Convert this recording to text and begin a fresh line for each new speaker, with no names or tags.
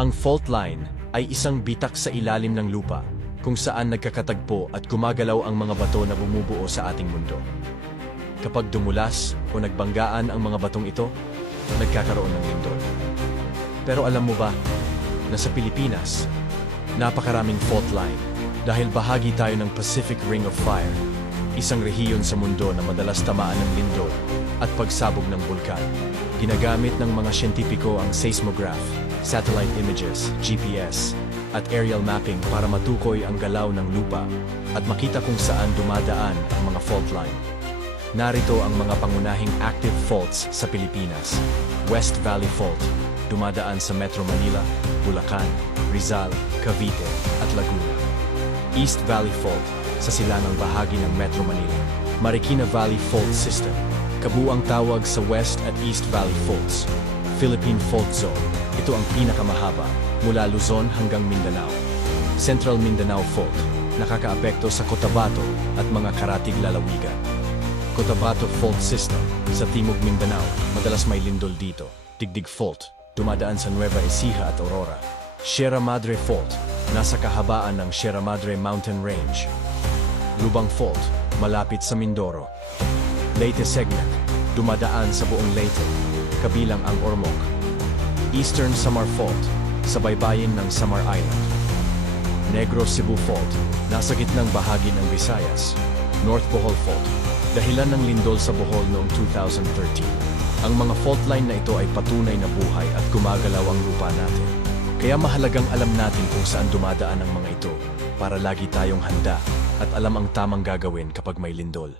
Ang fault line ay isang bitak sa ilalim ng lupa kung saan nagkakatagpo at gumagalaw ang mga bato na bumubuo sa ating mundo. Kapag dumulas o nagbanggaan ang mga batong ito, nagkakaroon ng lindol. Pero alam mo ba na sa Pilipinas, napakaraming fault line dahil bahagi tayo ng Pacific Ring of Fire, isang rehiyon sa mundo na madalas tamaan ng lindol at pagsabog ng bulkan. Ginagamit ng mga siyentipiko ang seismograph, satellite images, GPS, at aerial mapping para matukoy ang galaw ng lupa at makita kung saan dumadaan ang mga fault line. Narito ang mga pangunahing active faults sa Pilipinas. West Valley Fault, dumadaan sa Metro Manila, Bulacan, Rizal, Cavite, at Laguna. East Valley Fault, sa silangang bahagi ng Metro Manila. Marikina Valley Fault System, kabuang tawag sa West at East Valley Faults. Philippine Fault Zone, ito ang pinakamahaba mula Luzon hanggang Mindanao. Central Mindanao Fault, nakakaapekto sa Cotabato at mga karatig lalawigan. Cotabato Fault System sa Timog Mindanao, madalas may lindol dito. Digdig Fault, dumadaan sa Nueva Ecija at Aurora. Sierra Madre Fault, nasa kahabaan ng Sierra Madre Mountain Range. Lubang Fault, malapit sa Mindoro. Leyte Segment, dumadaan sa buong Leyte, kabilang ang Ormoc. Eastern Samar Fault, sa baybayin ng Samar Island. Negro Cebu Fault, nasa gitnang bahagi ng Visayas. North Bohol Fault, dahilan ng lindol sa Bohol noong 2013. Ang mga fault line na ito ay patunay na buhay at gumagalaw ang lupa natin. Kaya mahalagang alam natin kung saan dumadaan ang mga ito para lagi tayong handa at alam ang tamang gagawin kapag may lindol.